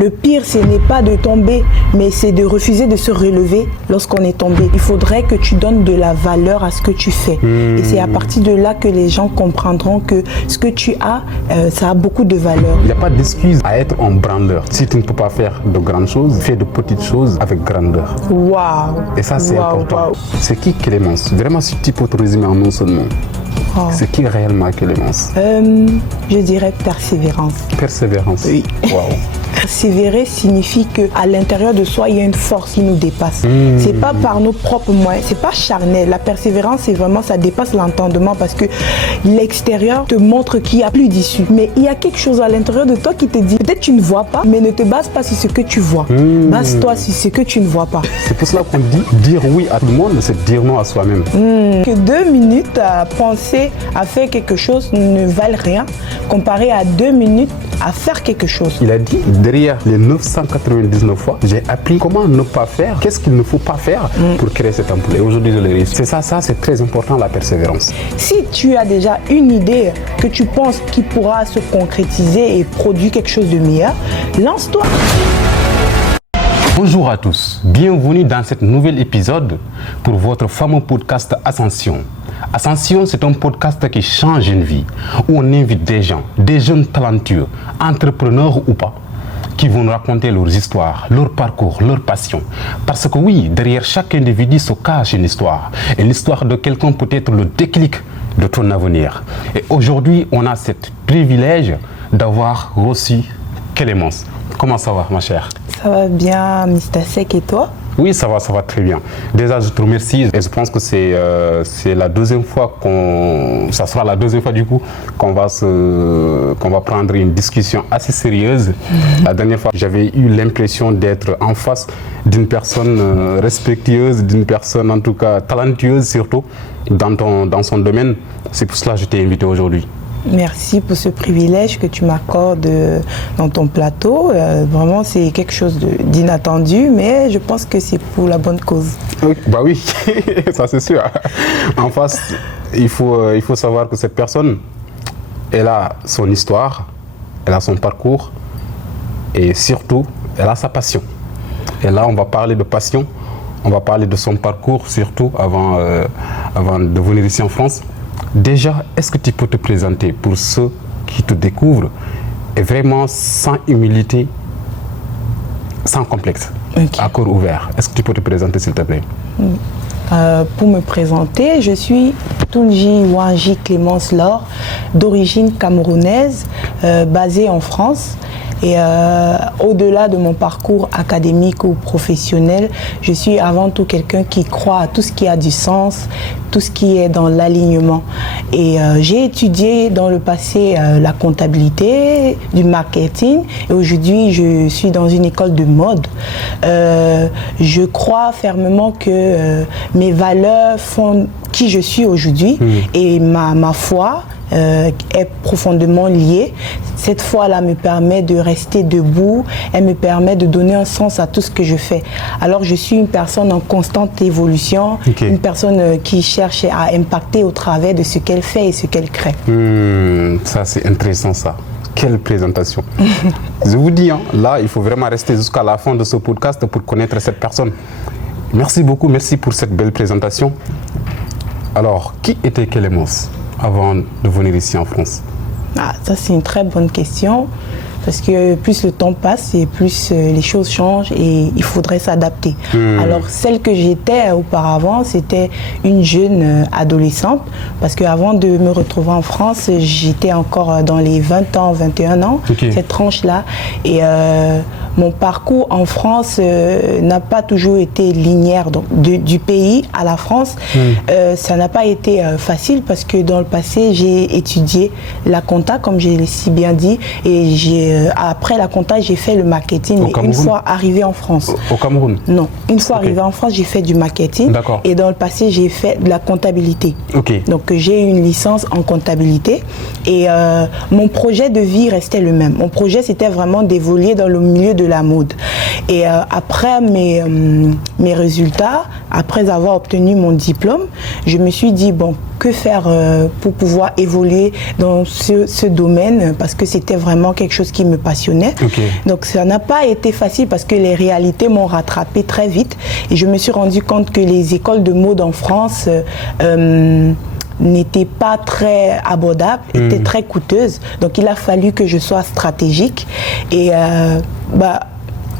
Le pire, ce n'est pas de tomber, mais c'est de refuser de se relever lorsqu'on est tombé. Il faudrait que tu donnes de la valeur à ce que tu fais. Et c'est à partir de là que les gens comprendront que ce que tu as, ça a beaucoup de valeur. Il n'y a pas d'excuse à être un branleur. Si tu ne peux pas faire de grandes choses, fais de petites choses avec grandeur. Waouh! Et ça, c'est important. Wow. C'est qui Clémence? Vraiment, si tu peux te résumer en un seul mot. Oh. C'est qui réellement Clémence? Je dirais persévérance. Persévérance. Oui. Waouh. Persévérer signifie qu'à l'intérieur de soi, il y a une force qui nous dépasse. C'est pas par nos propres moyens, c'est pas charnel. La persévérance, c'est vraiment, ça dépasse l'entendement parce que l'extérieur te montre qu'il n'y a plus d'issue. Mais il y a quelque chose à l'intérieur de toi qui te dit, peut-être tu ne vois pas, mais ne te base pas sur ce que tu vois. Base-toi sur ce que tu ne vois pas. C'est pour cela qu'on dit dire oui à tout le monde, c'est dire non à soi-même. Que 2 minutes à penser à faire quelque chose ne valent rien comparé à 2 minutes à faire quelque chose. Il a dit, derrière les 999 fois, j'ai appris comment ne pas faire, qu'est-ce qu'il ne faut pas faire pour créer cette ampoule. Et aujourd'hui, je l'ai réussi. C'est ça, c'est très important, la persévérance. Si tu as déjà une idée que tu penses qui pourra se concrétiser et produire quelque chose de meilleur, lance-toi. Bonjour à tous, bienvenue dans cet nouvel épisode pour votre fameux podcast Ascension. Ascension, c'est un podcast qui change une vie, où on invite des gens, des jeunes talentueux, entrepreneurs ou pas, qui vont nous raconter leurs histoires, leur parcours, leurs passions. Parce que oui, derrière chaque individu se cache une histoire. Et l'histoire de quelqu'un peut être le déclic de ton avenir. Et aujourd'hui, on a ce privilège d'avoir reçu Clémence. Comment ça va, ma chère? Ça va bien, Mr. Sec, et toi? Oui, ça va très bien. Déjà, je te remercie et je pense que c'est la deuxième fois ça sera la deuxième fois du coup qu'on va prendre une discussion assez sérieuse. La dernière fois, j'avais eu l'impression d'être en face d'une personne respectueuse, d'une personne en tout cas talentueuse surtout dans son domaine. C'est pour cela que je t'ai invité aujourd'hui. Merci pour ce privilège que tu m'accordes dans ton plateau. Vraiment, c'est quelque chose d'inattendu, mais je pense que c'est pour la bonne cause. Bah oui, ça c'est sûr. En face, il faut savoir que cette personne, elle a son histoire, elle a son parcours et surtout, elle a sa passion. Et là, on va parler de passion, on va parler de son parcours surtout avant de venir ici en France. Déjà, est-ce que tu peux te présenter pour ceux qui te découvrent et vraiment sans humilité, sans complexe, à cœur ouvert? Est-ce que tu peux te présenter s'il te plaît? Pour me présenter, je suis Tounji Wanji Clémence Laure, d'origine camerounaise, basée en France. Et au-delà de mon parcours académique ou professionnel, je suis avant tout quelqu'un qui croit à tout ce qui a du sens, tout ce qui est dans l'alignement. Et j'ai étudié dans le passé la comptabilité, du marketing, et aujourd'hui je suis dans une école de mode. Je crois fermement que mes valeurs font qui je suis aujourd'hui et ma foi est profondément liée. Cette foi-là me permet de rester debout, elle me permet de donner un sens à tout ce que je fais. Alors je suis une personne en constante évolution, une personne qui cherche à impacter au travers de ce qu'elle fait et ce qu'elle crée. Ça c'est intéressant ça. Quelle présentation. Je vous dis, là il faut vraiment rester jusqu'à la fin de ce podcast pour connaître cette personne. Merci beaucoup, merci pour cette belle présentation. Alors, qui était Clémence avant de venir ici en France? Ça c'est une très bonne question parce que plus le temps passe et plus les choses changent et il faudrait s'adapter. Alors celle que j'étais auparavant, c'était une jeune adolescente parce qu'avant de me retrouver en France, j'étais encore dans les 20 ans, 21 ans, cette tranche-là. Et mon parcours en France n'a pas toujours été linéaire. Donc, du pays à la France, ça n'a pas été facile parce que dans le passé, j'ai étudié la compta, comme j'ai si bien dit, et après la compta, j'ai fait le marketing. Mais une fois arrivé en France. Au Cameroun? Non. Une fois arrivé en France, j'ai fait du marketing. Et dans le passé, j'ai fait de la comptabilité. Donc, j'ai eu une licence en comptabilité. Et mon projet de vie restait le même. Mon projet, c'était vraiment d'évoluer dans le milieu de la mode. Et après mes résultats, après avoir obtenu mon diplôme, je me suis dit, bon, que faire pour pouvoir évoluer dans ce domaine, parce que c'était vraiment quelque chose qui me passionnait. Donc ça n'a pas été facile parce que les réalités m'ont rattrapé très vite et je me suis rendu compte que les écoles de mode en France n'étaient pas très abordables, étaient très coûteuses. Donc il a fallu que je sois stratégique et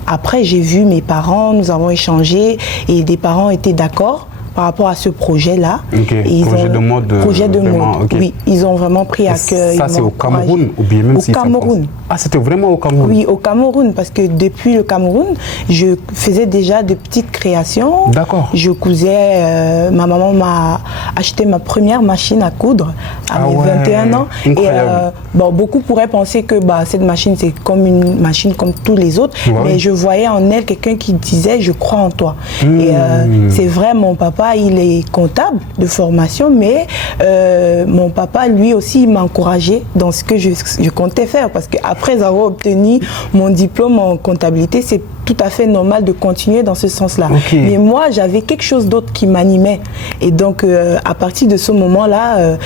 après j'ai vu mes parents, nous avons échangé et des parents étaient d'accord par rapport à ce projet-là. Projet de mode. Projet de mode, oui. Ils ont vraiment pris à cœur. Ça, c'est au Cameroun ou bien même au Cameroun. Ah, c'était vraiment au Cameroun? Oui, au Cameroun, parce que depuis le Cameroun, je faisais déjà de petites créations. D'accord. Je cousais, ma maman m'a acheté ma première machine à coudre à mes 21 ans. Incroyable. Et beaucoup pourraient penser que cette machine, c'est comme une machine comme tous les autres, mais je voyais en elle quelqu'un qui disait « je crois en toi ». Et c'est vrai, mon papa, il est comptable de formation, mais mon papa, lui aussi, il m'a encouragé dans ce que je comptais faire, parce qu'après avoir obtenu mon diplôme en comptabilité, c'est tout à fait normal de continuer dans ce sens-là. Mais moi, j'avais quelque chose d'autre qui m'animait. Et donc, à partir de ce moment-là,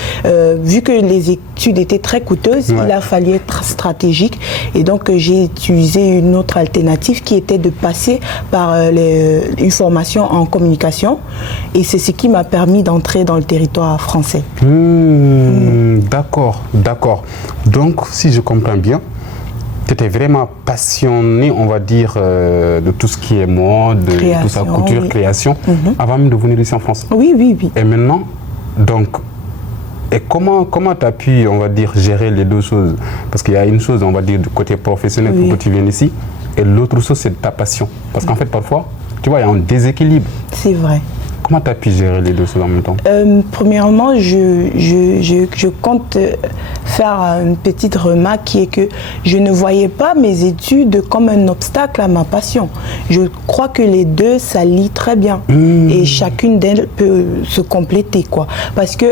vu que les études étaient très coûteuses, il a fallu être stratégique. Et donc, j'ai utilisé une autre alternative qui était de passer par une formation en communication. Et c'est ce qui m'a permis d'entrer dans le territoire français. D'accord, d'accord. Donc, si je comprends bien, tu étais vraiment passionné, on va dire, de tout ce qui est mode, de tout ça, couture, création, avant même de venir ici en France. Oui, oui, oui. Et maintenant, donc, et comment tu as pu, on va dire, gérer les deux choses? Parce qu'il y a une chose, on va dire, du côté professionnel pour que tu viennes ici, et l'autre chose, c'est ta passion. Parce qu'en fait, parfois, tu vois, il y a un déséquilibre. C'est vrai. Comment tu as pu gérer les deux choses en même temps? Premièrement, je compte faire une petite remarque qui est que je ne voyais pas mes études comme un obstacle à ma passion. Je crois que les deux s'allient très bien et chacune d'elles peut se compléter, quoi. Parce que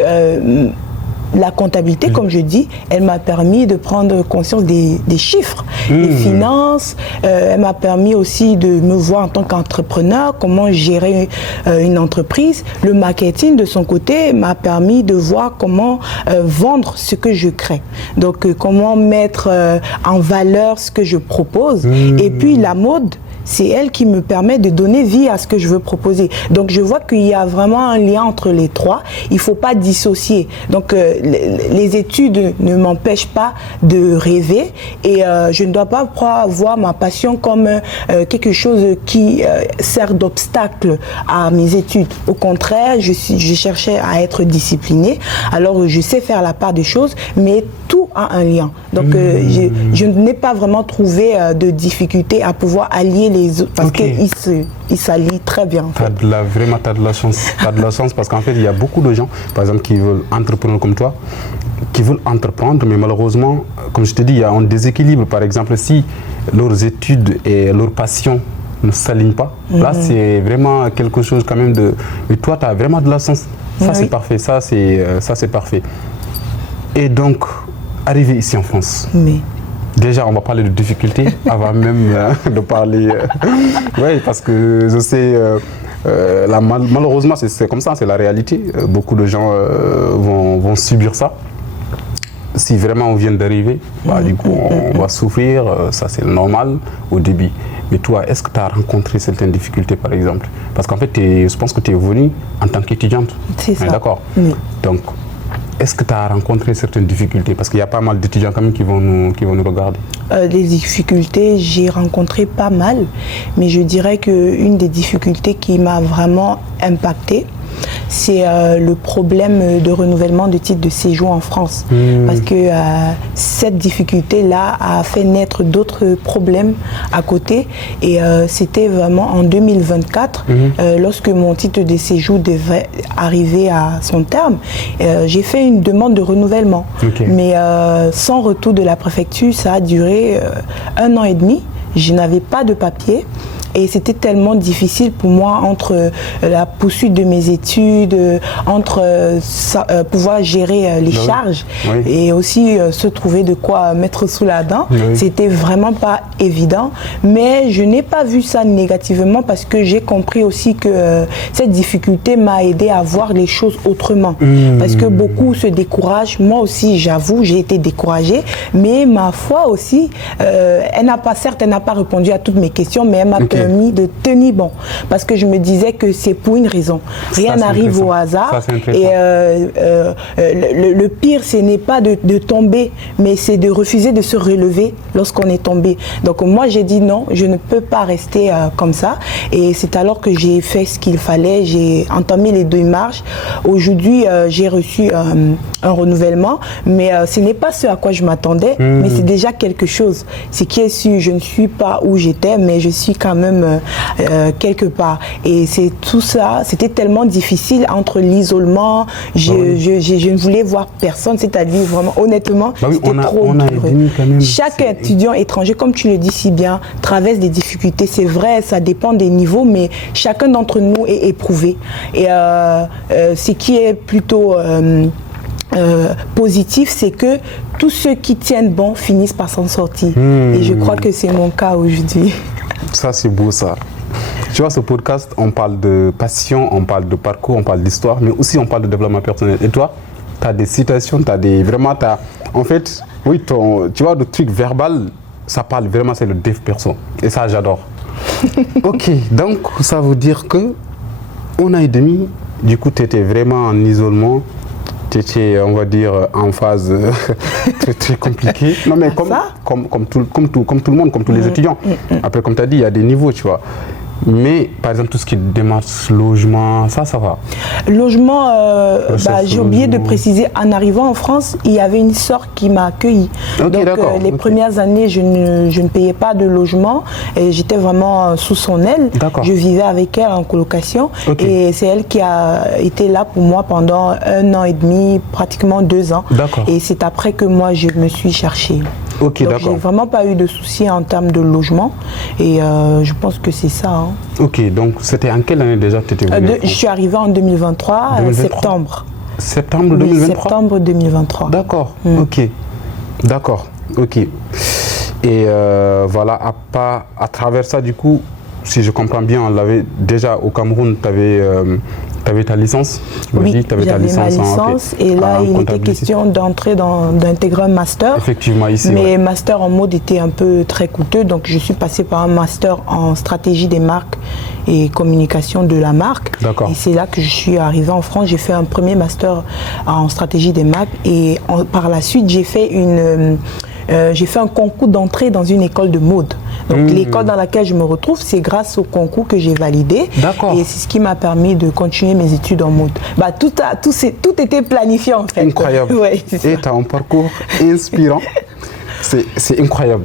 la comptabilité, comme je dis, elle m'a permis de prendre conscience des chiffres, des finances. Elle m'a permis aussi de me voir en tant qu'entrepreneur, comment gérer une entreprise. Le marketing, de son côté, m'a permis de voir comment vendre ce que je crée. Donc, comment mettre en valeur ce que je propose. Et puis, la mode, c'est elle qui me permet de donner vie à ce que je veux proposer. Donc je vois qu'il y a vraiment un lien entre les trois. Il ne faut pas dissocier. Donc les études ne m'empêchent pas de rêver et je ne dois pas voir ma passion comme quelque chose qui sert d'obstacle à mes études. Au contraire, je cherchais à être disciplinée. Alors je sais faire la part des choses, mais tout a un lien. Donc je n'ai pas vraiment trouvé de difficulté à pouvoir allier les autres parce qu'ils s'allient très bien. Vraiment, tu as de la chance. Tu as de la chance parce qu'en fait, il y a beaucoup de gens, par exemple, qui veulent entreprendre comme toi, qui veulent entreprendre, mais malheureusement, comme je te dis, il y a un déséquilibre. Par exemple, si leurs études et leurs passions ne s'alignent pas, là, c'est vraiment quelque chose quand même de... Mais toi, tu as vraiment de la chance. Ça, c'est parfait. Ça, c'est parfait. Et donc, arrivé ici en France, déjà, on va parler de difficultés avant même de parler... oui, parce que je sais, malheureusement, c'est comme ça, c'est la réalité. Beaucoup de gens vont subir ça. Si vraiment on vient d'arriver, du coup, on va souffrir. Ça, c'est normal au début. Mais toi, est-ce que tu as rencontré certaines difficultés, par exemple? Parce qu'en fait, je pense que tu es venue en tant qu'étudiante. C'est ça. D'accord. Donc, est-ce que tu as rencontré certaines difficultés? Parce qu'il y a pas mal d'étudiants quand même qui vont nous regarder. Les difficultés, j'ai rencontré pas mal. Mais je dirais qu'une des difficultés qui m'a vraiment impactée, c'est le problème de renouvellement de titre de séjour en France. Parce que cette difficulté-là a fait naître d'autres problèmes à côté. Et c'était vraiment en 2024, lorsque mon titre de séjour devait arriver à son terme, j'ai fait une demande de renouvellement. Mais sans retour de la préfecture, ça a duré 1 an et demi. Je n'avais pas de papier. Et c'était tellement difficile pour moi entre la poursuite de mes études, entre pouvoir gérer les charges et aussi se trouver de quoi mettre sous la dent. C'était vraiment pas évident. Mais je n'ai pas vu ça négativement parce que j'ai compris aussi que cette difficulté m'a aidé à voir les choses autrement. Parce que beaucoup se découragent. Moi aussi, j'avoue, j'ai été découragée. Mais ma foi aussi, elle n'a pas répondu à toutes mes questions, mais elle m'a permis de tenir bon. Parce que je me disais que c'est pour une raison. Rien n'arrive au hasard. Et le pire, ce n'est pas de tomber, mais c'est de refuser de se relever lorsqu'on est tombé. Donc moi, j'ai dit non, je ne peux pas rester comme ça. Et c'est alors que j'ai fait ce qu'il fallait. J'ai entamé les démarches. Aujourd'hui, j'ai reçu un renouvellement, mais ce n'est pas ce à quoi je m'attendais, mais c'est déjà quelque chose. Ce qui est sûr, je ne suis pas où j'étais, mais je suis quand même quelque part. Et c'est tout ça, c'était tellement difficile entre l'isolement, je ne voulais voir personne, c'est-à-dire vraiment, honnêtement, c'était trop dur. Chaque étudiant étranger, comme tu le dis si bien, traverse des difficultés. C'est vrai, ça dépend des niveaux, mais chacun d'entre nous est éprouvé. Et ce qui est plutôt positif, c'est que tous ceux qui tiennent bon finissent par s'en sortir. Et je crois que c'est mon cas aujourd'hui. Ça, c'est beau, ça. Tu vois, ce podcast, on parle de passion, on parle de parcours, on parle d'histoire, mais aussi on parle de développement personnel. Et toi, tu as des citations, tu as des... Vraiment, en fait, oui, tu vois, le truc verbal, ça parle vraiment, c'est le dev perso. Et ça, j'adore. Ok, donc, ça veut dire que un an et demi, du coup, tu étais vraiment en isolement. Tu étais, on va dire, en phase très, très compliquée. Non, mais comme tout le monde, comme tous les étudiants. Après, comme tu as dit, il y a des niveaux, tu vois. Mais, par exemple, tout ce qui est démarche, logement, ça va. Logement, j'ai oublié de préciser, en arrivant en France, il y avait une sœur qui m'a accueillie. Donc, les premières années, je ne payais pas de logement et j'étais vraiment sous son aile. Je vivais avec elle en colocation et c'est elle qui a été là pour moi pendant 1 an et demi, pratiquement 2 ans. Et c'est après que moi, je me suis cherchée. Donc, j'ai vraiment pas eu de soucis en termes de logement et je pense que c'est ça. Hein. Ok, donc c'était en quelle année déjà que tu étais venue? Je suis arrivée en 2023, septembre. Septembre 2023? Septembre 2023. D'accord, ok. D'accord, ok. Et voilà, à travers ça, du coup, si je comprends bien, on l'avait déjà au Cameroun, tu avais ta licence? Oui, j'avais ma licence et là, il était question d'intégrer un master. Effectivement, ici. Mais master en mode était un peu très coûteux, donc je suis passée par un master en stratégie des marques et communication de la marque. Et c'est là que je suis arrivée en France. J'ai fait un premier master en stratégie des marques et par la suite, j'ai fait un concours d'entrée dans une école de mode. Donc l'école dans laquelle je me retrouve, c'est grâce au concours que j'ai validé. Et c'est ce qui m'a permis de continuer mes études en mode. Tout était planifié en fait. Incroyable. Et tu as un parcours inspirant. C'est incroyable.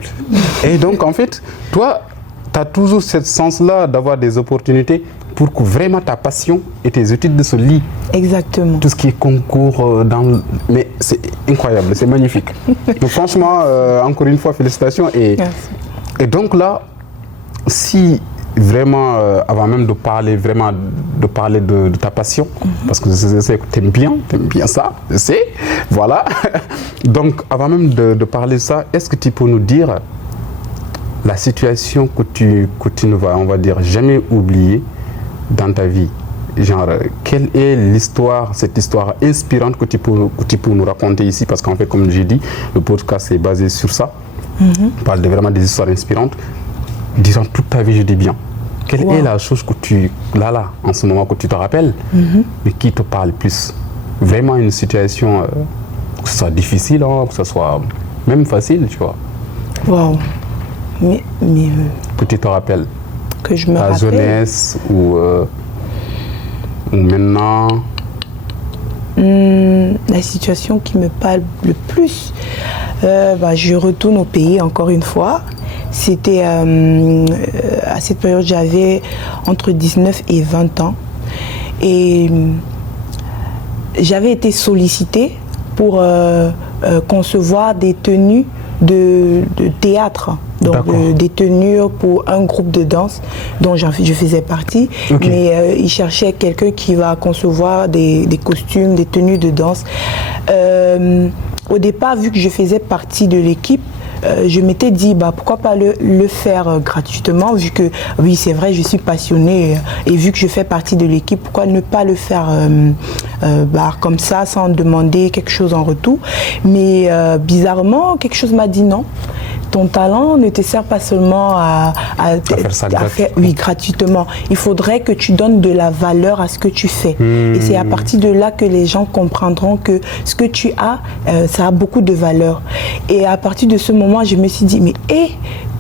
Et donc en fait, toi, tu as toujours ce sens-là d'avoir des opportunités pour que vraiment ta passion et tes études se lient. Exactement. Tout ce qui est concours, mais c'est incroyable, c'est magnifique. Donc franchement, encore une fois, félicitations. Merci. Et donc là, si vraiment, avant même de parler de ta passion, parce que je sais que tu aimes bien ça, je sais, voilà. Donc avant même de parler de ça, est-ce que tu peux nous dire la situation que tu ne vas, on va dire, jamais oublier dans ta vie? Genre, quelle est l'histoire, cette histoire inspirante que tu peux nous raconter ici? Parce qu'en fait, comme j'ai dit, le podcast est basé sur ça. On parle vraiment des histoires inspirantes. Disons toute ta vie, je dis bien. Quelle est la chose que en ce moment, que tu te rappelles, mais qui te parle plus? Vraiment une situation, que ce soit difficile, que ce soit même facile, tu vois. Waouh. Mais que tu te rappelles? Que je me rappelle. Ta jeunesse ou maintenant? La situation qui me parle le plus, je retourne au pays encore une fois. C'était à cette période, j'avais entre 19 et 20 ans. Et j'avais été sollicitée pour concevoir des tenues de théâtre, donc des tenues pour un groupe de danse dont je faisais partie. Okay. Mais ils cherchaient quelqu'un qui va concevoir des costumes, des tenues de danse. Au départ, vu que je faisais partie de l'équipe, je m'étais dit pourquoi pas le faire gratuitement, vu que oui c'est vrai je suis passionnée et vu que je fais partie de l'équipe, pourquoi ne pas le faire comme ça sans demander quelque chose en retour. Mais bizarrement quelque chose m'a dit non. Ton talent ne te sert pas seulement à faire ça gratuitement. Il faudrait que tu donnes de la valeur à ce que tu fais. Et c'est à partir de là que les gens comprendront que ce que tu as, ça a beaucoup de valeur. Et à partir de ce moment, je me suis dit, mais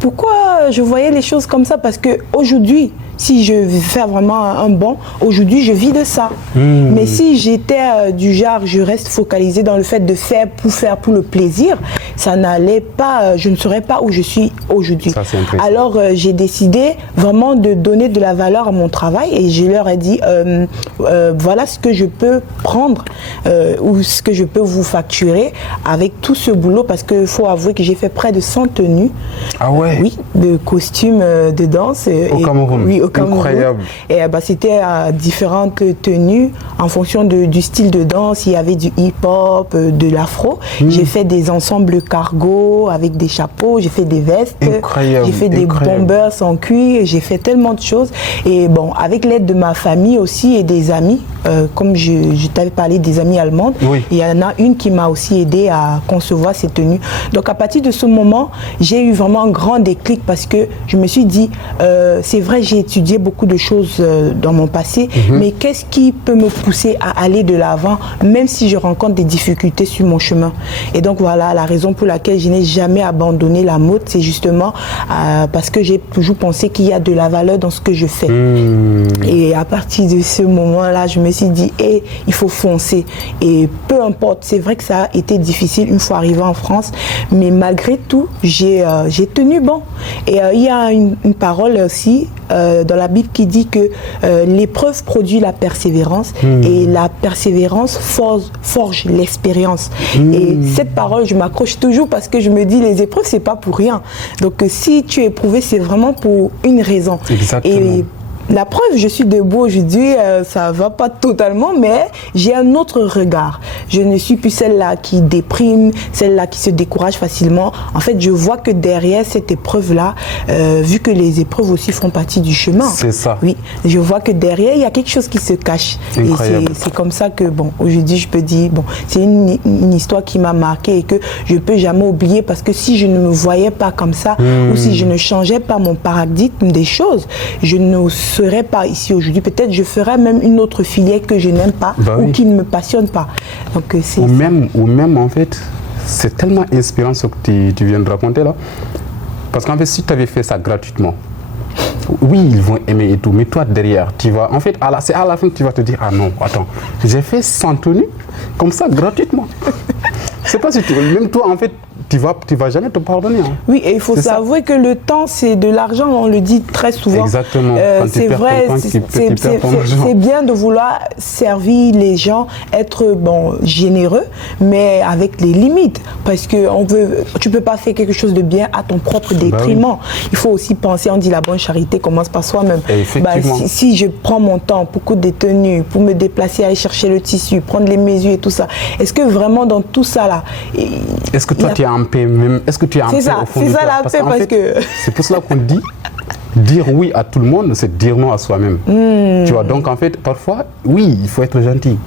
pourquoi je voyais les choses comme ça? Parce qu'aujourd'hui, si je veux faire vraiment un bond, aujourd'hui je vis de ça. Mais si j'étais du genre, je reste focalisée dans le fait de faire pour le plaisir, ça n'allait pas, je ne serais pas où je suis aujourd'hui. Alors j'ai décidé vraiment de donner de la valeur à mon travail et je leur ai dit, voilà ce que je peux prendre ou ce que je peux vous facturer avec tout ce boulot, parce qu'il faut avouer que j'ai fait près de 100 tenues. Ah ouais? Oui, de costumes de danse. Au Cameroun? Oui, au Cameroun. Incroyable. Et c'était différentes tenues en fonction du style de danse. Il y avait du hip-hop, de l'afro. J'ai fait des ensembles cargo avec des chapeaux, j'ai fait des vestes, j'ai fait des bombers en cuir, j'ai fait tellement de choses. Et bon, avec l'aide de ma famille aussi et des amis, comme je t'avais parlé des amies allemandes, il y en a une qui m'a aussi aidé à concevoir ces tenues. Donc à partir de ce moment, j'ai eu vraiment un grand déclic parce que je me suis dit, c'est vrai, j'ai étudié beaucoup de choses dans mon passé, mais qu'est-ce qui peut me pousser à aller de l'avant, même si je rencontre des difficultés sur mon chemin? Et donc voilà, la raison pour laquelle je n'ai jamais abandonné la mode, c'est justement parce que j'ai toujours pensé qu'il y a de la valeur dans ce que je fais. Et à partir de ce moment-là, je me suis dit, il faut foncer. Et peu importe, c'est vrai que ça a été difficile une fois arrivé en France, mais malgré tout, j'ai tenu bon. Et il y a une parole aussi dans la Bible qui dit que l'épreuve produit la persévérance et la persévérance forge l'expérience. Et cette parole, je m'accroche toujours parce que je me dis, les épreuves, c'est pas pour rien. Donc si tu es éprouvé, c'est vraiment pour une raison. Exactement. Et la preuve, je suis debout aujourd'hui, ça va pas totalement, mais j'ai un autre regard. Je ne suis plus celle-là qui déprime, celle-là qui se décourage facilement. En fait, je vois que derrière cette épreuve-là, vu que les épreuves aussi font partie du chemin. C'est ça. Oui, je vois que derrière, il y a quelque chose qui se cache. Incroyable. Et c'est comme ça que, bon, aujourd'hui, je peux dire, bon, c'est une histoire qui m'a marquée et que je ne peux jamais oublier parce que si je ne me voyais pas comme ça ou si je ne changeais pas mon paradigme des choses, je ne serais pas ici aujourd'hui. Peut-être je ferais même une autre filière que je n'aime pas ou qui ne me passionne pas. Donc, ou même en fait, c'est tellement inspirant ce que tu viens de raconter là. Parce qu'en fait, si tu avais fait ça gratuitement, oui, ils vont aimer et tout, mais toi derrière, tu vas, en fait, c'est à la fin que tu vas te dire, ah non, attends, j'ai fait 100 tenues comme ça gratuitement. C'est pas si même toi, en fait, tu vas jamais te pardonner. Hein. Oui, et il faut s'avouer que le temps, c'est de l'argent, on le dit très souvent. Exactement. C'est vrai, c'est bien de vouloir servir les gens, être généreux, mais avec les limites. Parce que tu ne peux pas faire quelque chose de bien à ton propre détriment. Il faut aussi penser, on dit la bonne charité commence par soi-même. Si je prends mon temps pour coudre des tenues, pour me déplacer, aller chercher le tissu, prendre les mesures et tout ça, est-ce que vraiment dans tout ça là... Est-ce que toi tu es en paix même? Est-ce que tu es en paix au fond de toi? C'est ça la paix parce que... C'est pour cela qu'on dit, dire oui à tout le monde, c'est dire non à soi-même. Tu vois, donc en fait, parfois, oui, il faut être gentil.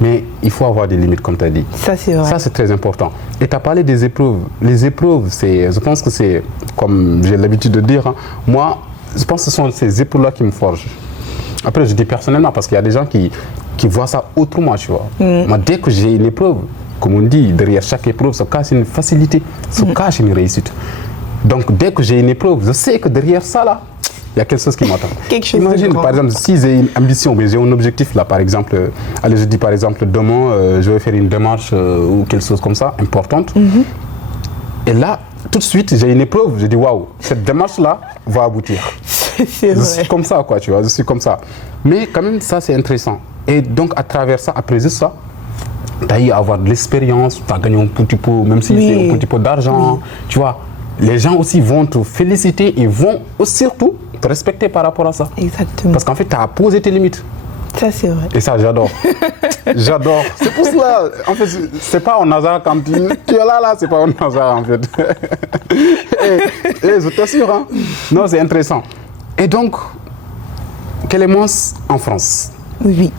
Mais il faut avoir des limites, comme tu as dit. Ça, c'est vrai. Ça, c'est très important. Et tu as parlé des épreuves. Les épreuves, je pense que c'est, comme j'ai l'habitude de dire, moi, je pense que ce sont ces épreuves-là qui me forgent. Après, je dis personnellement, parce qu'il y a des gens qui voient ça autrement, tu vois. Moi, dès que j'ai une épreuve, comme on dit, derrière chaque épreuve se cache une facilité, se cache une réussite. Donc, dès que j'ai une épreuve, je sais que derrière ça, là, il y a quelque chose qui m'attend. Imagine, par exemple, si j'ai une ambition, mais j'ai un objectif, là, par exemple, allez, je dis par exemple, demain, je vais faire une démarche ou quelque chose comme ça, importante. Et là, tout de suite, j'ai une épreuve, je dis, waouh, cette démarche-là va aboutir. C'est vrai. Je suis comme ça, quoi, tu vois, je suis comme ça. Mais quand même, ça, c'est intéressant. Et donc, à travers ça, après ça, tu as eu à avoir de l'expérience, tu as gagné un petit peu, même si c'est un petit peu d'argent, tu vois. Les gens aussi vont te féliciter et vont surtout te respecter par rapport à ça. Exactement. Parce qu'en fait, tu as posé tes limites. Ça, c'est vrai. Et ça, j'adore. J'adore. C'est pour cela, en fait, c'est pas un hasard quand tu es là, c'est pas un hasard, en fait. et je t'assure, hein. Non, c'est intéressant. Et donc, Clémence en France. Oui.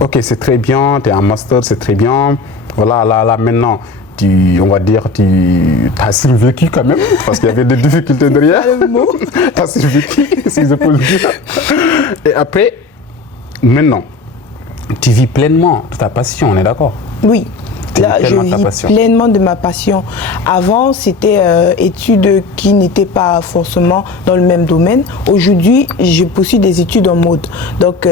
Ok, c'est très bien, tu es en master, c'est très bien. Voilà, là, maintenant, on va dire, tu as survécu quand même, parce qu'il y avait des difficultés derrière. Tu as survécu, si je peux le dire. Et après, maintenant, tu vis pleinement de ta passion, on est d'accord? Oui. Là, je vis pleinement de ma passion. Avant, c'était études qui n'étaient pas forcément dans le même domaine. Aujourd'hui, je poursuis des études en mode. Donc,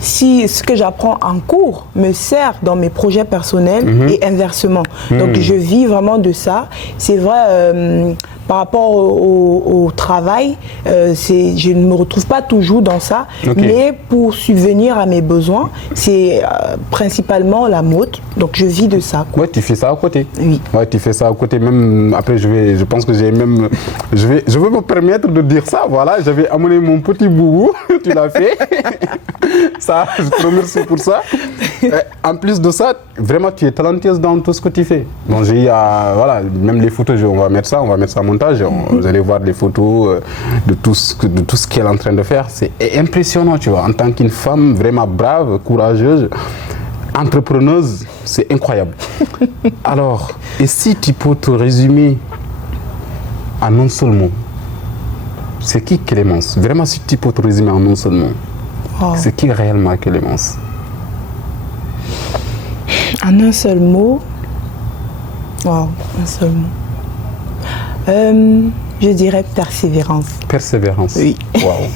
si ce que j'apprends en cours me sert dans mes projets personnels et inversement. Donc, je vis vraiment de ça. C'est vrai, par rapport au travail, je ne me retrouve pas toujours dans ça. Mais pour subvenir à mes besoins, c'est principalement la mode. Donc, je vis de ça. Ouais, tu fais ça à côté. Oui. Ouais, tu fais ça à côté. Même après, je pense que j'ai même, je vais me permettre de dire ça. Voilà, j'avais amené mon petit boubou. Tu l'as fait. Ça, je te remercie pour ça. En plus de ça, vraiment, tu es talentueuse dans tout ce que tu fais. Donc, j'ai voilà, même les photos, on va mettre ça en montage. Vous allez voir les photos de tout ce qu'elle est en train de faire. C'est impressionnant, tu vois, en tant qu'une femme vraiment brave, courageuse, entrepreneuse, c'est incroyable. Alors, et si tu peux te résumer en un seul mot, c'est qui Clémence? Vraiment, si tu peux te résumer en un seul mot, c'est qui réellement Clémence? En un seul mot, un seul mot. Je dirais persévérance. Persévérance. Oui. Waouh.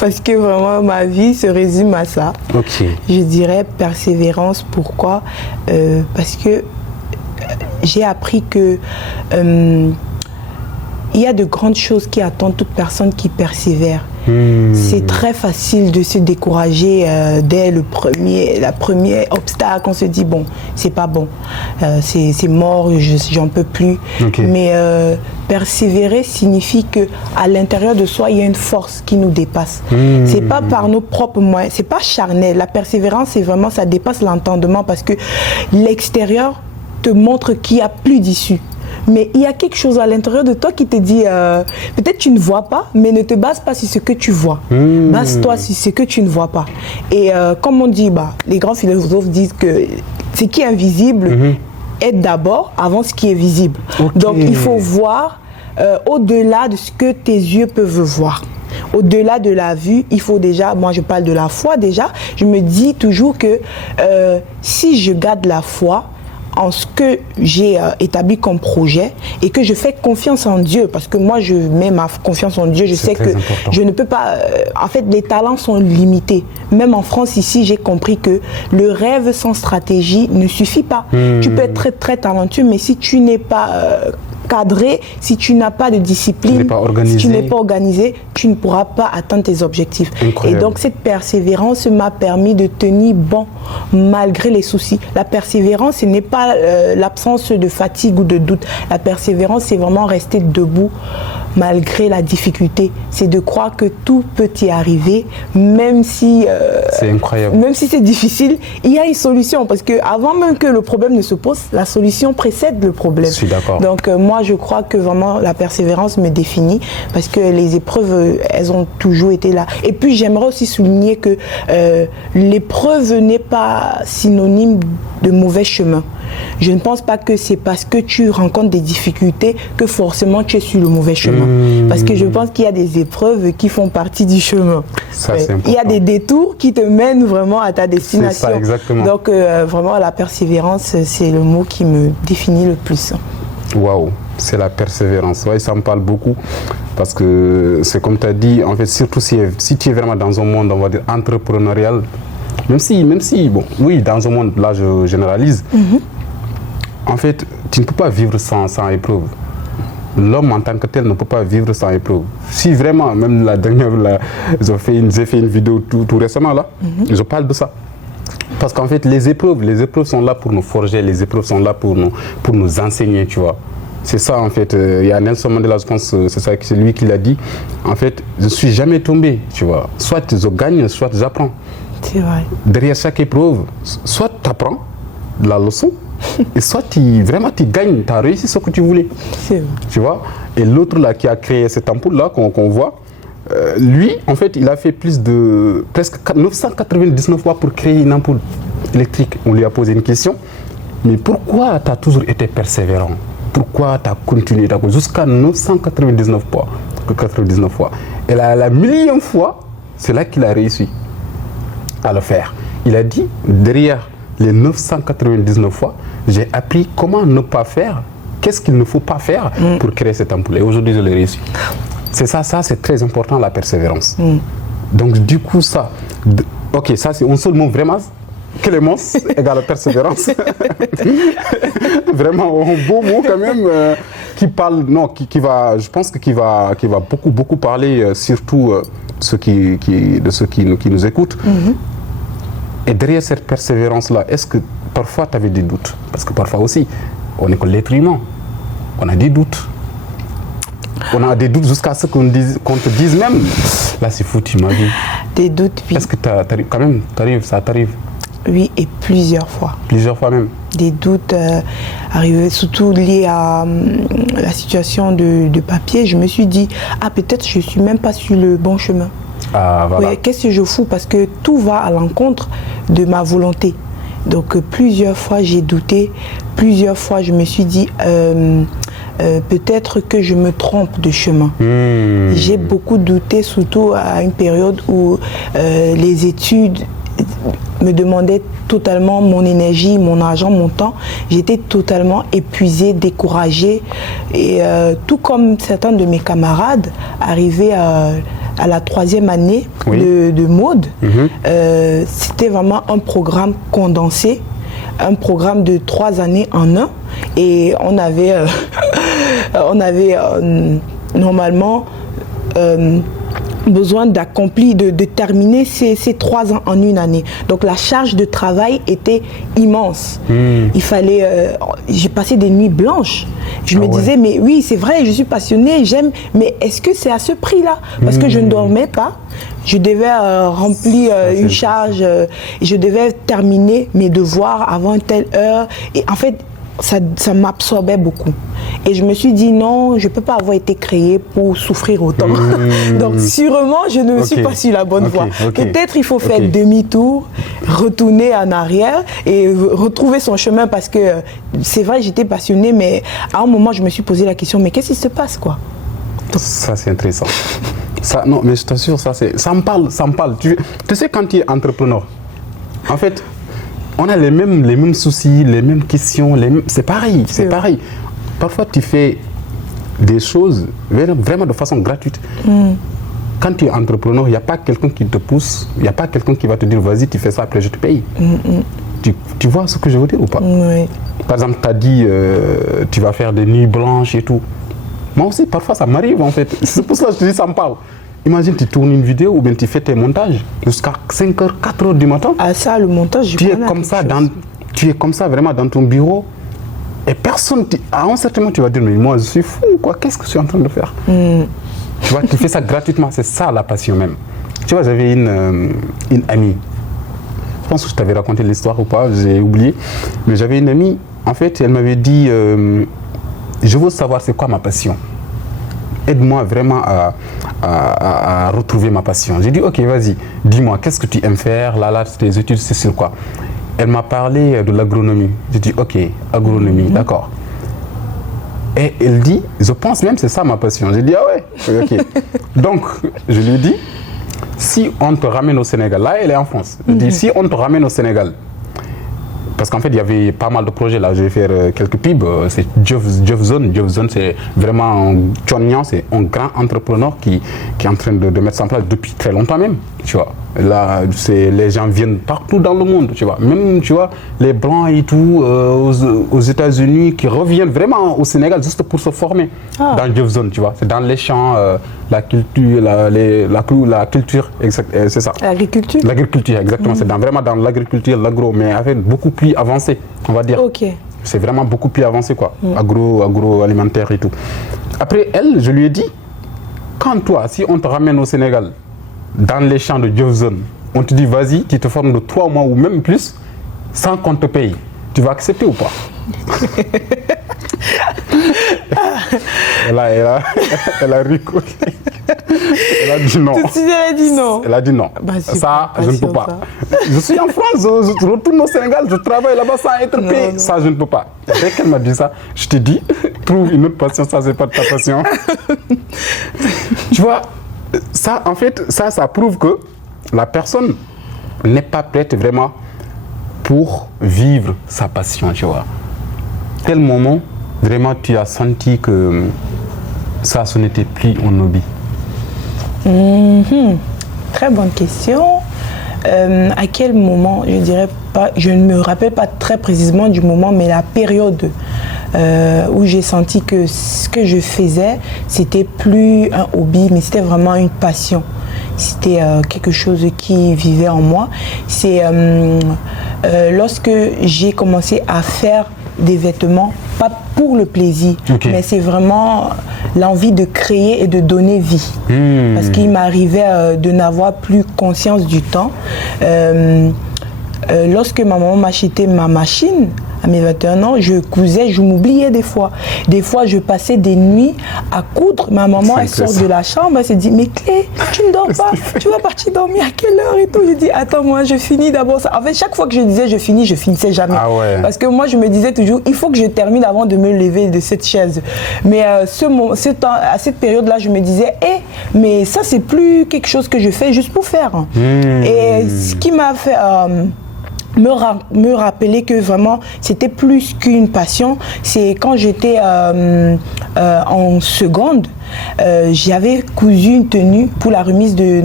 Parce que vraiment, ma vie se résume à ça. Ok. Je dirais persévérance. Pourquoi? Parce que j'ai appris que il y a de grandes choses qui attendent toute personne qui persévère. C'est très facile de se décourager dès le premier obstacle. On se dit, bon, c'est pas bon, c'est mort, j'en peux plus. Mais persévérer signifie qu'à l'intérieur de soi, il y a une force qui nous dépasse. C'est pas par nos propres moyens, c'est pas charnel. La persévérance, c'est vraiment, ça dépasse l'entendement parce que l'extérieur te montre qu'il n'y a plus d'issue. Mais il y a quelque chose à l'intérieur de toi qui te dit, peut-être tu ne vois pas, mais ne te base pas sur ce que tu vois. Base-toi sur ce que tu ne vois pas. Et comme on dit, les grands philosophes disent que ce qui est invisible est d'abord avant ce qui est visible. Donc il faut voir au-delà de ce que tes yeux peuvent voir. Au-delà de la vue, il faut déjà, moi je parle de la foi déjà, je me dis toujours que si je garde la foi, en ce que j'ai établi comme projet et que je fais confiance en Dieu, parce que moi je mets ma confiance en Dieu, je sais que je ne peux pas, en fait les talents sont limités. Même en France ici, j'ai compris que le rêve sans stratégie ne suffit pas. Tu peux être très très talentueux, mais si tu n'es pas cadré, si tu n'as pas de discipline, si tu n'es pas organisé, tu ne pourras pas atteindre tes objectifs. Incroyable. Et donc cette persévérance m'a permis de tenir bon malgré les soucis. La persévérance, ce n'est pas l'absence de fatigue ou de doute. La persévérance, c'est vraiment rester debout malgré la difficulté. C'est de croire que tout peut y arriver, même si c'est incroyable. Même si c'est difficile, il y a une solution. Parce que avant même que le problème ne se pose, la solution précède le problème. Je suis d'accord. Donc moi, je crois que vraiment la persévérance me définit parce que les épreuves, elles ont toujours été là. Et puis j'aimerais aussi souligner que l'épreuve n'est pas synonyme de mauvais chemin. Je ne pense pas que c'est parce que tu rencontres des difficultés que forcément tu es sur le mauvais chemin. Parce que je pense qu'il y a des épreuves qui font partie du chemin. Ça, c'est important. Il y a des détours qui te mènent vraiment à ta destination. C'est ça, exactement. Donc vraiment la persévérance, c'est le mot qui me définit le plus. Waouh, c'est la persévérance. Ouais, ça me parle beaucoup parce que c'est comme tu as dit, en fait, surtout si tu es vraiment dans un monde, on va dire, entrepreneurial, même si, bon, oui, dans un monde, là, je généralise, en fait, tu ne peux pas vivre sans épreuve. L'homme en tant que tel ne peut pas vivre sans épreuve. Si vraiment, même la dernière, j'ai fait une vidéo tout récemment, là, je parle de ça. Parce qu'en fait, les épreuves sont là pour nous forger, les épreuves sont là pour nous enseigner, tu vois. C'est ça, en fait. Il y a Nelson Mandela, je pense, c'est lui qui l'a dit. En fait, je ne suis jamais tombé, tu vois. Soit je gagne, soit j'apprends. C'est vrai. Derrière chaque épreuve, soit tu apprends la leçon, et soit tu gagnes, tu as réussi ce que tu voulais. C'est vrai. Tu vois. Et l'autre là qui a créé cette ampoule-là, qu'on voit, lui, en fait, il a fait presque 999 fois pour créer une ampoule électrique. On lui a posé une question. Mais pourquoi tu as toujours été persévérant? Pourquoi tu as continué jusqu'à 999 fois. Et la millième fois, c'est là qu'il a réussi à le faire. Il a dit, derrière les 999 fois, j'ai appris comment ne pas faire, qu'est-ce qu'il ne faut pas faire pour créer cette ampoule. Et aujourd'hui, je l'ai réussi. C'est ça c'est très important, la persévérance. Donc du coup, ça c'est un seul mot vraiment. Clémence égale persévérance. Vraiment un beau mot quand même je pense que qui va beaucoup parler surtout de ceux qui nous écoutent. Et derrière cette persévérance-là, est-ce que parfois tu avais des doutes? Parce que parfois aussi, on est que l'être humain, on a des doutes. On a des doutes jusqu'à ce qu'on te dise même, là c'est foutu ma vie. Des doutes, oui. Est-ce que ça t'arrive? Oui, et plusieurs fois. Plusieurs fois même. Des doutes arrivés, surtout liés à la situation de papier. Je me suis dit, peut-être je ne suis même pas sur le bon chemin. Voilà. Oui, qu'est-ce que je fous? Parce que tout va à l'encontre de ma volonté. Donc plusieurs fois j'ai douté, plusieurs fois je me suis dit, peut-être que je me trompe de chemin. J'ai beaucoup douté, surtout à une période où les études me demandaient totalement mon énergie, mon argent, mon temps. J'étais totalement épuisée, découragée. Et tout comme certains de mes camarades arrivaient à la 3e année de mode, c'était vraiment un programme condensé, un programme de 3 années en un. Et on avait, normalement besoin d'accomplir, de terminer ces 3 ans en une année. Donc la charge de travail était immense. Il fallait, j'ai passé des nuits blanches. Je me disais, mais oui, c'est vrai, je suis passionnée, j'aime, mais est-ce que c'est à ce prix-là? Parce que je ne dormais pas. Je devais remplir une charge, je devais terminer mes devoirs avant une telle heure. Et en fait, ça m'absorbait beaucoup. Et je me suis dit non, je ne peux pas avoir été créée pour souffrir autant. Donc sûrement, je ne suis pas sur la bonne voie. Peut-être il faut faire demi-tour, retourner en arrière et retrouver son chemin parce que c'est vrai, j'étais passionnée, mais à un moment, je me suis posé la question, mais qu'est-ce qui se passe, quoi? Donc, ça, c'est intéressant. Ça, non, mais je t'assure, ça me parle. Tu sais, quand tu es entrepreneur, en fait, on a les mêmes soucis, les mêmes questions, c'est pareil. Parfois, tu fais des choses vraiment de façon gratuite. Quand tu es entrepreneur, il n'y a pas quelqu'un qui te pousse, il n'y a pas quelqu'un qui va te dire, vas-y, tu fais ça, après je te paye. Tu vois ce que je veux dire ou pas? Oui. Par exemple, tu as dit, tu vas faire des nuits blanches et tout. Moi aussi, parfois, ça m'arrive, en fait. C'est pour ça que je te dis, ça me parle. Imagine, tu tournes une vidéo ou bien tu fais tes montages jusqu'à 5h, 4h du matin. Ça, le montage, tu es comme ça, vraiment dans ton bureau. Et personne, à un certain moment, tu vas dire, mais moi, je suis fou, quoi. Qu'est-ce que je suis en train de faire? Tu vois, tu fais ça gratuitement. C'est ça, la passion même. Tu vois, j'avais une amie. Je pense que je t'avais raconté l'histoire ou pas, j'ai oublié. Mais j'avais une amie, en fait, elle m'avait dit, je veux savoir c'est quoi ma passion. Aide-moi vraiment à retrouver ma passion. J'ai dit, ok, vas-y, dis-moi, qu'est-ce que tu aimes faire? Là, tes études, c'est sur quoi? Elle m'a parlé de l'agronomie. J'ai dit, ok, agronomie, d'accord. Et elle dit, je pense même que c'est ça ma passion. J'ai dit, ah ouais, ok. Donc, je lui ai dit, si on te ramène au Sénégal, là, elle est en France. Je dis, si on te ramène au Sénégal, parce qu'en fait, il y avait pas mal de projets là. Je vais faire quelques pubs. C'est Jeff Zone. Jeff Zone, c'est vraiment c'est un grand entrepreneur qui est en train de mettre ça en place depuis très longtemps même. Tu vois. Là, les gens viennent partout dans le monde, tu vois. Même, tu vois, les Blancs et tout, aux États-Unis, qui reviennent vraiment au Sénégal juste pour se former dans Jëf Zone, tu vois. C'est dans les champs, la culture, la culture, c'est ça. L'agriculture. L'agriculture, exactement. C'est vraiment dans l'agriculture, l'agro, mais avec beaucoup plus avancé, on va dire. Ok. C'est vraiment beaucoup plus avancé, quoi. Agroalimentaire et tout. Après, elle, je lui ai dit, quand toi, si on te ramène au Sénégal, dans les champs de Jëf Zone, on te dit vas-y, tu te formes de 3 mois ou même plus, sans qu'on te paye. Tu vas accepter ou pas? Elle a rigolé. Elle a dit non. Tout de suite, elle a dit non. Elle a dit non. Bah, ça, je ne peux pas. Je suis en France, je retourne au Sénégal, je travaille là-bas sans être payé. Non. Ça, je ne peux pas. Dès qu'elle m'a dit ça, je te dis, trouve une autre passion, ça, c'est pas de ta passion. Tu vois, ça, en fait, ça prouve que la personne n'est pas prête vraiment pour vivre sa passion, tu vois. Quel moment, vraiment, tu as senti que ça, ce n'était plus un hobby? Très bonne question. À quel moment? Je dirais pas, je ne me rappelle pas très précisément du moment, mais la période où j'ai senti que ce que je faisais, c'était plus un hobby, mais c'était vraiment une passion. C'était quelque chose qui vivait en moi. C'est lorsque j'ai commencé à faire des vêtements, pas pour le plaisir, mais c'est vraiment l'envie de créer et de donner vie. Parce qu'il m'arrivait de n'avoir plus conscience du temps. Lorsque ma maman m'achetait ma machine, à mes 21 ans, je cousais, je m'oubliais des fois. Des fois, je passais des nuits à coudre. Ma maman, elle sort de la chambre, elle se dit, mais Clé, tu ne dors pas, tu vas partir dormir à quelle heure et tout. Je dis, attends, moi, je finis d'abord ça. En fait, chaque fois que je disais je finis, je finissais jamais. Ah ouais. Parce que moi, je me disais toujours, il faut que je termine avant de me lever de cette chaise. Mais à cette période-là, je me disais, mais ça, c'est plus quelque chose que je fais juste pour faire. Et ce qui m'a fait me rappeler que vraiment c'était plus qu'une passion, c'est quand j'étais en seconde, j'avais cousu une tenue pour la remise de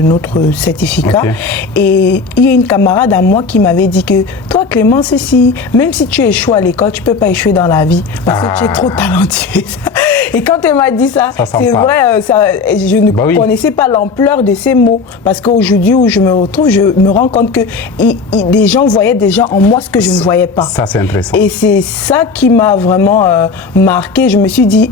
notre certificat. Et il y a une camarade à moi qui m'avait dit que toi Clémence, même si tu échoues à l'école, tu peux pas échouer dans la vie parce que tu es trop talentueuse. Et quand elle m'a dit ça, c'est vrai, je ne connaissais pas l'ampleur de ces mots. Parce qu'aujourd'hui où je me retrouve, je me rends compte que des gens voyaient déjà en moi ce que je ne voyais pas. Ça, c'est intéressant. Et c'est ça qui m'a vraiment marqué. Je me suis dit,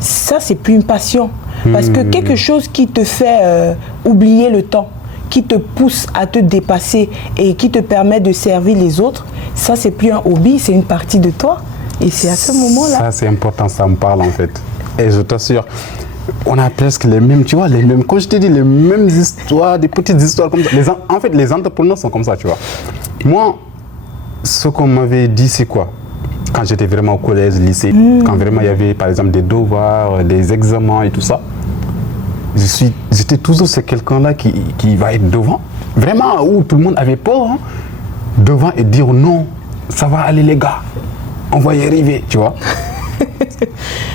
ça, c'est plus une passion. Parce que quelque chose qui te fait oublier le temps, qui te pousse à te dépasser et qui te permet de servir les autres, ça, c'est plus un hobby, c'est une partie de toi. Et c'est à ce moment-là. Ça, c'est important, ça me parle en fait. Et je t'assure, on a presque les mêmes, tu vois, les mêmes, quand je te dis, les mêmes histoires, des petites histoires comme ça. En fait, les entrepreneurs sont comme ça, tu vois. Moi, ce qu'on m'avait dit, c'est quoi? Quand j'étais vraiment au collège, lycée, quand vraiment il y avait par exemple des devoirs, des examens et tout ça, j'étais toujours ce quelqu'un-là qui va être devant, vraiment, où tout le monde avait peur, hein, devant et dire non, ça va aller les gars. On va y arriver, tu vois.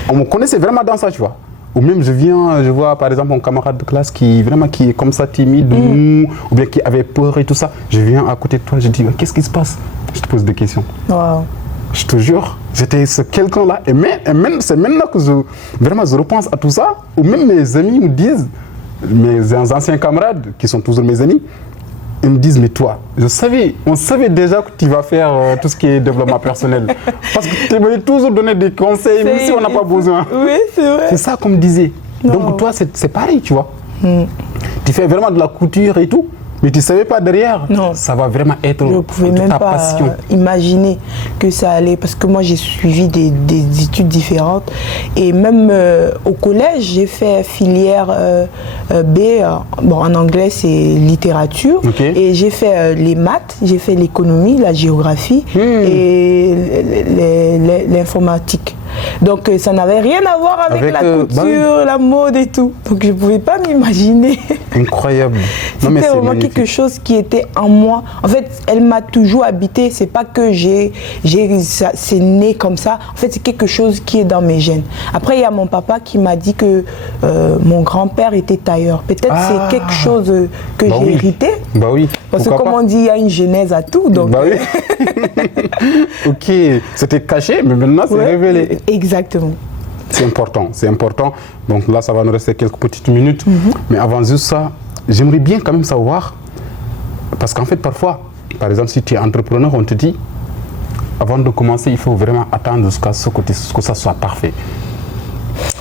On me connaissait vraiment dans ça, tu vois. Ou même je vois par exemple un camarade de classe qui est comme ça timide, ou bien qui avait peur et tout ça. Je viens à côté de toi, je dis, qu'est-ce qui se passe? Je te pose des questions. Wow. Je te jure, j'étais ce quelqu'un-là. Et même, c'est maintenant que je repense à tout ça, ou même mes amis me disent, mes anciens camarades, qui sont toujours mes amis, ils me disent, mais toi, on savait déjà que tu vas faire tout ce qui est développement personnel. Parce que tu m'avais toujours donné des conseils, même si on n'a pas besoin. Oui, c'est vrai. C'est ça qu'on me disait. Donc toi, c'est pareil, tu vois. Tu fais vraiment de la couture et tout, mais tu ne savais pas derrière. Non. Ça va vraiment être je pouvais même ta pas passion. Imaginer que ça allait, parce que moi j'ai suivi des études différentes et même au collège j'ai fait filière B, en anglais c'est littérature, et j'ai fait les maths, j'ai fait l'économie, la géographie et l'informatique. Donc ça n'avait rien à voir avec la couture, la mode et tout. Donc je ne pouvais pas m'imaginer. Incroyable. C'était vraiment magnifique. Quelque chose qui était en moi. En fait, elle m'a toujours habité. C'est pas que c'est né comme ça. En fait, c'est quelque chose qui est dans mes gènes. Après, il y a mon papa qui m'a dit que mon grand-père était tailleur. Peut-être c'est quelque chose que j'ai hérité. Bah oui. Parce que comme on dit, il y a une genèse à tout. Donc... Bah oui. Ok, c'était caché, mais maintenant c'est révélé. Exactement. C'est important, c'est important. Donc là, ça va nous rester quelques petites minutes. Mais avant juste ça, j'aimerais bien quand même savoir, parce qu'en fait, parfois, par exemple, si tu es entrepreneur, on te dit, avant de commencer, il faut vraiment attendre jusqu'à ce que ça soit parfait.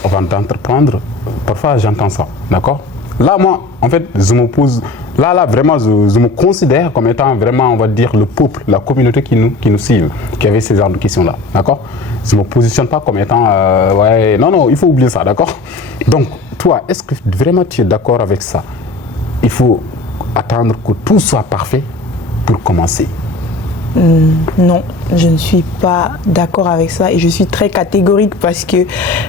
Avant d'entreprendre, parfois j'entends ça, d'accord? Là, moi, en fait, je me pose, là, vraiment, je me considère comme étant vraiment, on va dire, le peuple, la communauté qui nous suit, qui avait ces genres de questions-là, d'accord? Je ne me positionne pas comme étant, ouais, non, il faut oublier ça, d'accord? Donc, toi, est-ce que vraiment tu es d'accord avec ça? Il faut attendre que tout soit parfait pour commencer. Non, je ne suis pas d'accord avec ça et je suis très catégorique parce que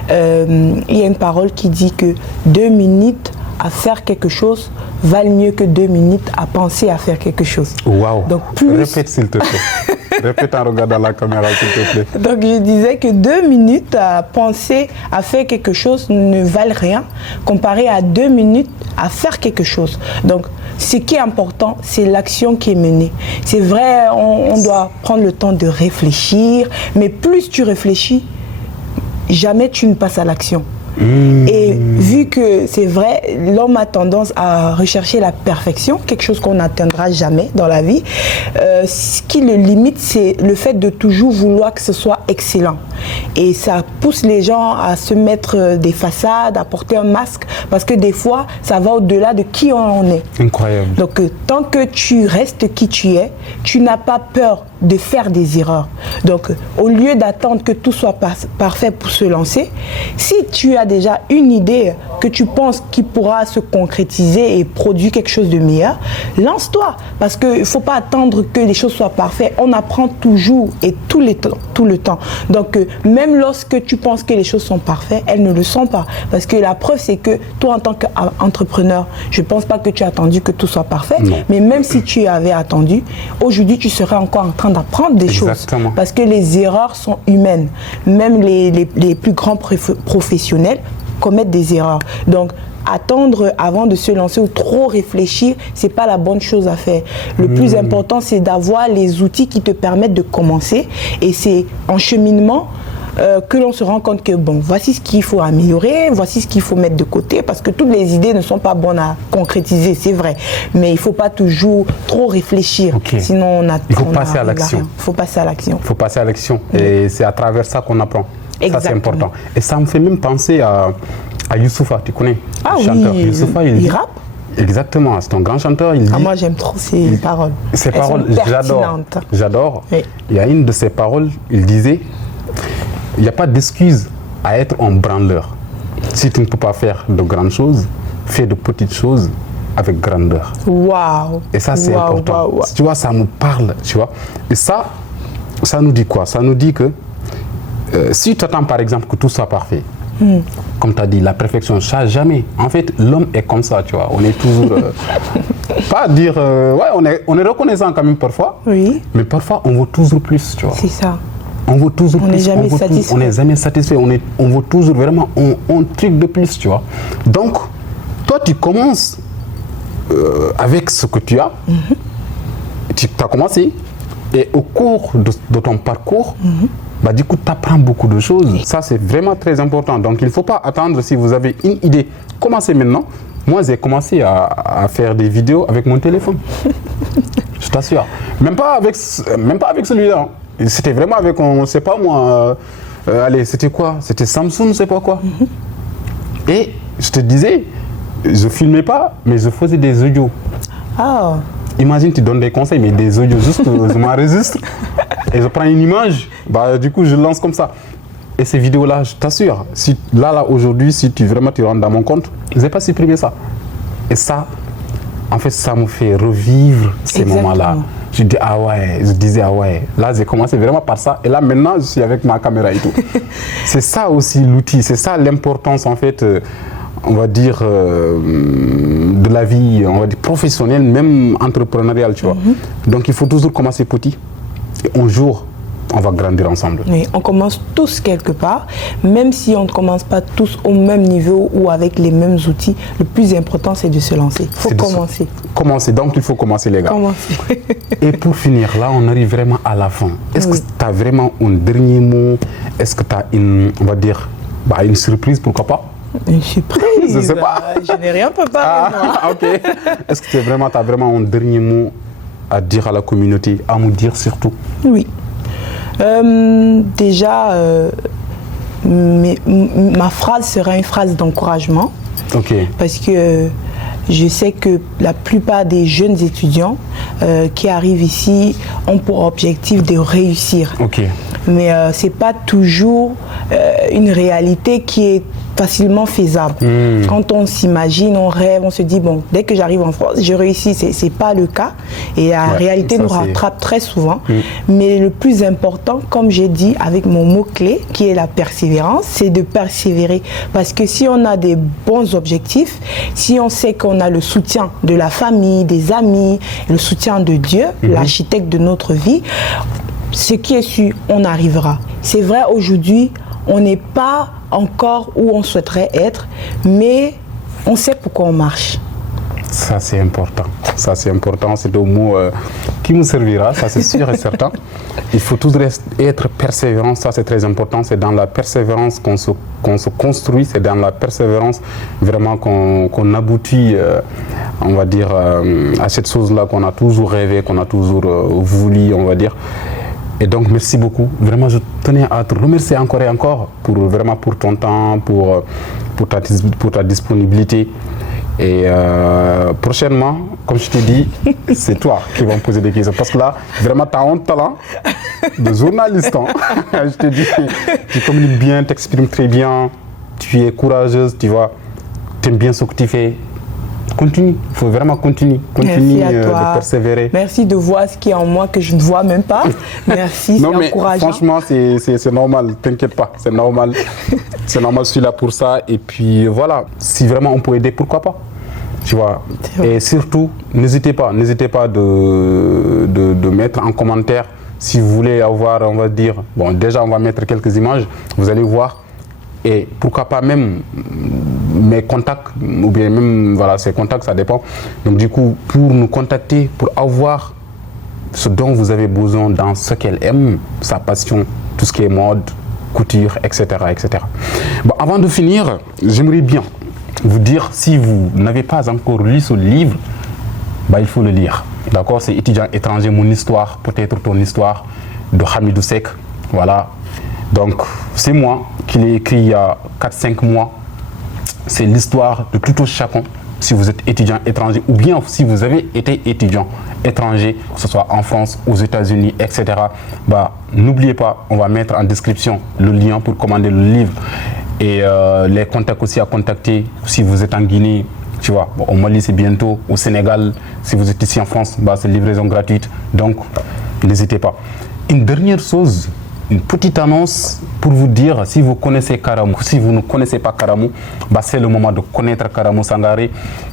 il y a une parole qui dit que 2 minutes à faire quelque chose valent mieux que 2 minutes à penser à faire quelque chose. Waouh. Donc plus... Répète s'il te plaît. Répète en regardant la caméra s'il te plaît. Donc je disais que 2 minutes à penser à faire quelque chose ne valent rien comparé à 2 minutes à faire quelque chose. Donc ce qui est important, c'est l'action qui est menée. C'est vrai, on doit prendre le temps de réfléchir, mais plus tu réfléchis, jamais tu ne passes à l'action. Et vu que c'est vrai, l'homme a tendance à rechercher la perfection, quelque chose qu'on n'atteindra jamais dans la vie, ce qui le limite, c'est le fait de toujours vouloir que ce soit excellent. Et ça pousse les gens à se mettre des façades, à porter un masque, parce que des fois, ça va au-delà de qui on est. Incroyable. Donc, tant que tu restes qui tu es, tu n'as pas peur de faire des erreurs. Donc, au lieu d'attendre que tout soit parfait pour se lancer, si tu as déjà une idée que tu penses qui pourra se concrétiser et produire quelque chose de meilleur, lance-toi. Parce qu'il ne faut pas attendre que les choses soient parfaites. On apprend toujours et tout le temps. Donc, même lorsque tu penses que les choses sont parfaites, elles ne le sont pas. Parce que la preuve, c'est que toi, en tant qu'entrepreneur, je ne pense pas que tu as attendu que tout soit parfait. Non. Mais même si tu avais attendu, aujourd'hui, tu serais encore en train d'apprendre des choses. Parce que les erreurs sont humaines. Même les plus grands professionnels commettent des erreurs. Donc, attendre avant de se lancer ou trop réfléchir, c'est pas la bonne chose à faire. Le plus important, c'est d'avoir les outils qui te permettent de commencer. Et c'est en cheminement que l'on se rend compte que bon, voici ce qu'il faut améliorer, voici ce qu'il faut mettre de côté, parce que toutes les idées ne sont pas bonnes à concrétiser, c'est vrai. Mais il ne faut pas toujours trop réfléchir, sinon il faut passer à l'action. Il faut passer à l'action. Il faut passer à l'action. Et c'est à travers ça qu'on apprend. Exactement. Ça, c'est important. Et ça me fait même penser à Youssoupha, tu connais? Ah chanteur. Oui, Youssoupha, il rappe? Exactement, c'est un grand chanteur. Il dit, moi, j'aime trop ses paroles. Ses paroles, j'adore. Oui. Il y a une de ses paroles, il disait, il n'y a pas d'excuse à être un branleur. Si tu ne peux pas faire de grandes choses, fais de petites choses avec grandeur. Waouh! Et ça, c'est important. Wow. Tu vois, ça nous parle, tu vois. Et ça nous dit quoi? Ça nous dit que si tu attends, par exemple, que tout soit parfait, comme tu as dit, la perfection ne change jamais. En fait, l'homme est comme ça, tu vois. On est toujours... pas dire... ouais, on est reconnaissant quand même parfois. Oui. Mais parfois, on veut toujours plus, tu vois. C'est ça. On veut toujours plus. On n'est jamais satisfait. On n'est jamais satisfait. On veut toujours vraiment un truc de plus, tu vois. Donc, toi, tu commences avec ce que tu as. Tu as commencé. Et au cours de ton parcours, bah, du coup, tu apprends beaucoup de choses. Ça, c'est vraiment très important. Donc, il ne faut pas attendre si vous avez une idée. Commencez maintenant. Moi, j'ai commencé à faire des vidéos avec mon téléphone. Je t'assure. Même pas avec celui-là. C'était vraiment avec, on ne sait pas moi, allez, c'était quoi? C'était Samsung, je ne sais pas quoi. Et je te disais, je ne filmais pas, mais je faisais des audios. Oh. Imagine, tu donnes des conseils, mais des audios, juste, je m'enregistre et je prends une image, bah, du coup, je lance comme ça. Et ces vidéos-là, je t'assure, si, là, aujourd'hui, si tu rentres dans mon compte, je n'ai pas supprimé ça. Et ça, en fait, ça me fait revivre ces moments-là. Je dis ah ouais, je disais ah ouais. Là, j'ai commencé vraiment par ça. Et là, maintenant, je suis avec ma caméra et tout. C'est ça aussi l'outil, c'est ça l'importance en fait, on va dire, de la vie, on va dire professionnelle, même entrepreneuriale, tu vois. Donc, il faut toujours commencer petit. Et un jour, on va grandir ensemble. Oui, on commence tous quelque part, même si on ne commence pas tous au même niveau ou avec les mêmes outils. Le plus important, c'est de se lancer. Il faut commencer. Commencer, donc il faut commencer les gars. Commencer. Et pour finir, là, on arrive vraiment à la fin. Est-ce que tu as vraiment un dernier mot? Est-ce que tu as une, on va dire, une surprise, pourquoi pas? Une surprise? Je sais pas. Je n'ai rien préparé, moi. Ok. Est-ce que tu as vraiment un dernier mot à dire à la communauté, à nous dire surtout? Oui. Déjà, ma phrase sera une phrase d'encouragement. Ok. Parce que je sais que la plupart des jeunes étudiants qui arrivent ici ont pour objectif de réussir. Ok. Mais ce n'est pas toujours une réalité qui est facilement faisable. Quand on s'imagine, on rêve, on se dit, bon, dès que j'arrive en France, je réussis. Ce n'est pas le cas. Et la réalité nous rattrape très souvent. Mais le plus important, comme j'ai dit avec mon mot-clé, qui est la persévérance, c'est de persévérer. Parce que si on a des bons objectifs, si on sait qu'on a le soutien de la famille, des amis, le soutien de Dieu, l'architecte de notre vie, ce qui est sûr, on arrivera. C'est vrai, aujourd'hui, on n'est pas encore où on souhaiterait être, mais on sait pourquoi on marche. Ça, c'est important. Ça, c'est important. C'est le mot qui nous servira, ça, c'est sûr et certain. Il faut toujours être persévérant. Ça, c'est très important. C'est dans la persévérance qu'on se construit. C'est dans la persévérance vraiment qu'on aboutit, on va dire, à cette chose-là qu'on a toujours rêvé, qu'on a toujours voulu, on va dire. Et donc, merci beaucoup. Vraiment, je tenais à te remercier encore et encore pour ton temps, pour ta disponibilité. Et prochainement, comme je t'ai dit, c'est toi qui vas me poser des questions. Parce que là, vraiment, tu as un talent de journaliste. Hein. Je te dis, tu communiques bien, tu t'exprimes très bien, tu es courageuse, tu vois, tu aimes bien ce que tu fais. Continue, il faut vraiment continuer de persévérer. Merci de voir ce qui est en moi que je ne vois même pas. Merci, c'est encourageant. Franchement, c'est normal, t'inquiète pas, c'est normal. C'est normal, je suis là pour ça. Et puis voilà, si vraiment on peut aider, pourquoi pas? Tu vois. Et surtout, n'hésitez pas de mettre en commentaire si vous voulez avoir, on va dire, bon, déjà on va mettre quelques images, vous allez voir. Et pourquoi pas même mes contacts, ou bien même, voilà, ces contacts, ça dépend. Donc du coup, pour nous contacter, pour avoir ce dont vous avez besoin dans ce qu'elle aime, sa passion, tout ce qui est mode, couture, etc. etc. Bon, avant de finir, j'aimerais bien vous dire, si vous n'avez pas encore lu ce livre, il faut le lire. D'accord? C'est Étudiant étranger, mon histoire, peut-être ton histoire, de Hamidou Seck. Voilà. Donc, c'est moi qui l'ai écrit il y a 4-5 mois. C'est l'histoire de tout un chacun, si vous êtes étudiant étranger ou bien si vous avez été étudiant étranger, que ce soit en France, aux États-Unis, etc. N'oubliez pas, on va mettre en description le lien pour commander le livre et les contacts aussi à contacter si vous êtes en Guinée. Tu vois, au Mali, c'est bientôt. Au Sénégal, si vous êtes ici en France, c'est livraison gratuite. Donc, n'hésitez pas. Une dernière chose, une petite annonce pour vous dire, si vous connaissez Karamou, si vous ne connaissez pas Karamou, c'est le moment de connaître Karamou Sangaré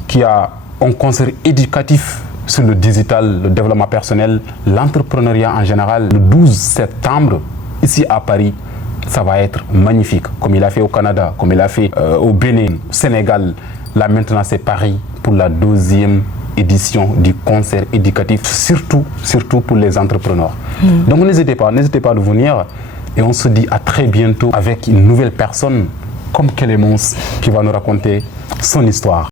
qui a un concert éducatif sur le digital, le développement personnel, l'entrepreneuriat en général. Le 12 septembre, ici à Paris, ça va être magnifique, comme il a fait au Canada, comme il a fait au Bénin, au Sénégal. Là maintenant, c'est Paris pour la 12e édition du concert éducatif, surtout pour les entrepreneurs. Donc n'hésitez pas de venir et on se dit à très bientôt avec une nouvelle personne comme Clémence qui va nous raconter son histoire.